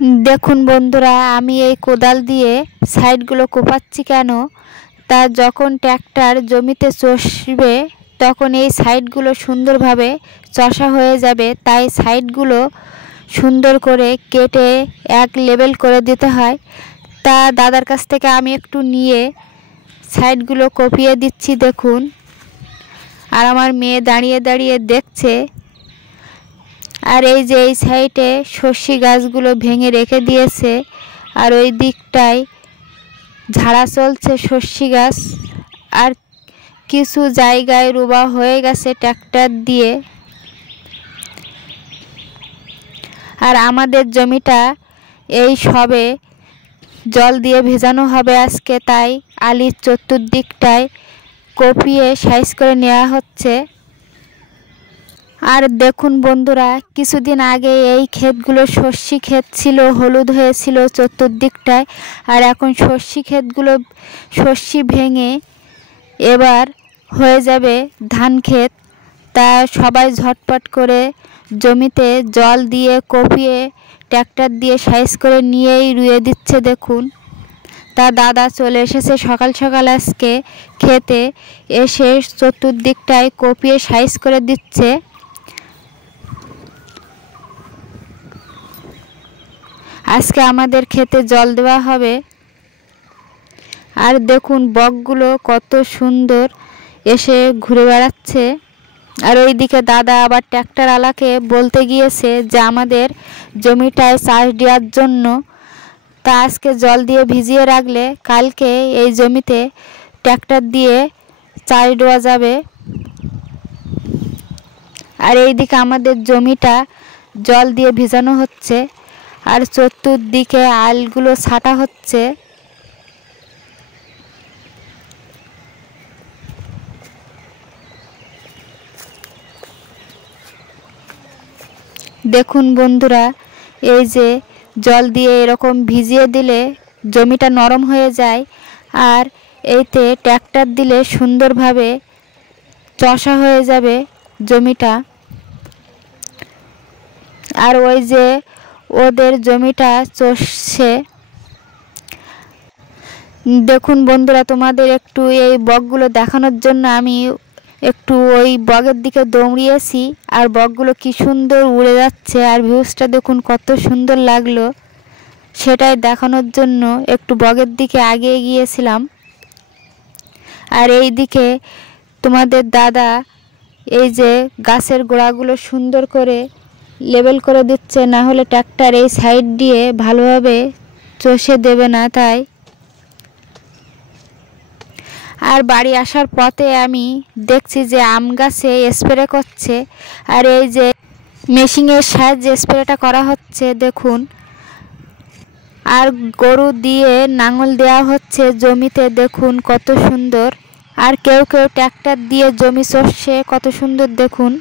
দেখুন বন্ধুরা, আমি এই কোদাল দিয়ে সাইডগুলো কোপাচ্ছি কেন? তা যখন ট্র্যাক্টর জমিতে চষবে তখন এই সাইডগুলো সুন্দরভাবে চষা হয়ে যাবে, তাই সাইডগুলো সুন্দর করে কেটে এক লেবেল করে দিতে হয়। তা দাদার কাছ থেকে আমি একটু নিয়ে সাইডগুলো কপিয়ে দিচ্ছি দেখুন। আর আমার মেয়ে দাঁড়িয়ে দাঁড়িয়ে দেখছে। আর এই যে এই সাইডে সর্ষে গাছগুলো ভেঙে রেখে দিয়েছে, আর ওই দিকটায় ঝাড়া চলছে সর্ষে গাছ। আর কিছু জায়গায় রোবা হয়ে গেছে ট্র্যাক্টর দিয়ে। আর আমাদের জমিটা এই সবে জল দিয়ে ভেজানো হবে আজকে, তাই আলির চতুর্দিকটায় কপিয়ে সাইজ করে নেওয়া হচ্ছে। আর দেখুন বন্ধুরা, কিছুদিন আগে এই ক্ষেতগুলো সর্ষে ক্ষেত ছিল, হলুদ হয়েছিল চতুর্দিকটায়। আর এখন সর্ষে ক্ষেতগুলো সর্ষে ভেঙে এবার হয়ে যাবে ধান ক্ষেত। তা সবাই ঝটপট করে জমিতে জল দিয়ে কপিয়ে ট্র্যাক্টর দিয়ে সাইজ করে নিয়েই রুয়ে দিচ্ছে দেখুন। তা দাদা চলে এসেছে সকাল সকাল আজকে ক্ষেতে, এসে চতুর্দিকটায় কপিয়ে সাইজ করে দিচ্ছে। আজকে আমাদের ক্ষেতে জল দেওয়া হবে। আর দেখুন বকগুলো কত সুন্দর এসে ঘুরে বেড়াচ্ছে। আর ওইদিকে দাদা আবার ট্র্যাক্টর আলাকে বলতে গিয়েছে যে আমাদের জমিটায় চাষ দেওয়ার জন্য, তা আজকে জল দিয়ে ভিজিয়ে রাখলে কালকে এই জমিতে ট্র্যাক্টর দিয়ে চাষ দেওয়া যাবে। আর এইদিকে আমাদের জমিটা জল দিয়ে ভিজানো হচ্ছে, আর চতুর্দিকে আলগুলো ছাঁটা হচ্ছে। দেখুন বন্ধুরা, এই যে জল দিয়ে এরকম ভিজিয়ে দিলে জমিটা নরম হয়ে যায়, আর এইতে ট্র্যাক্টর দিলে সুন্দরভাবে চষা হয়ে যাবে জমিটা। আর ওই যে ওদের জমিটা চষছে। দেখুন বন্ধুরা, তোমাদের একটু এই বকগুলো দেখানোর জন্য আমি একটু ওই বকের দিকে দৌড়িয়েছি। আর বকগুলো কি সুন্দর উড়ে যাচ্ছে, আর ভিউজটা দেখুন কত সুন্দর লাগলো, সেটাই দেখানোর জন্য একটু বকের দিকে এগিয়ে গিয়েছিলাম। আর এই দিকে তোমাদের দাদা এই যে গাছের গোড়াগুলো সুন্দর করে লেবেল করে দিচ্ছে, না হলে ট্র্যাক্টর এই সাইড দিয়ে ভালোভাবে চষে দেবে না। তাই আর বাড়ি আসার পথে আমি দেখছি যে আম গাছে স্প্রে করছে, আর এই যে মেশিনের সাহায্যে স্প্রেটা করা হচ্ছে দেখুন। আর গরু দিয়ে নাঙল দেওয়া হচ্ছে জমিতে, দেখুন কত সুন্দর। আর কেউ কেউ ট্র্যাক্টর দিয়ে জমি চষছে, কত সুন্দর দেখুন।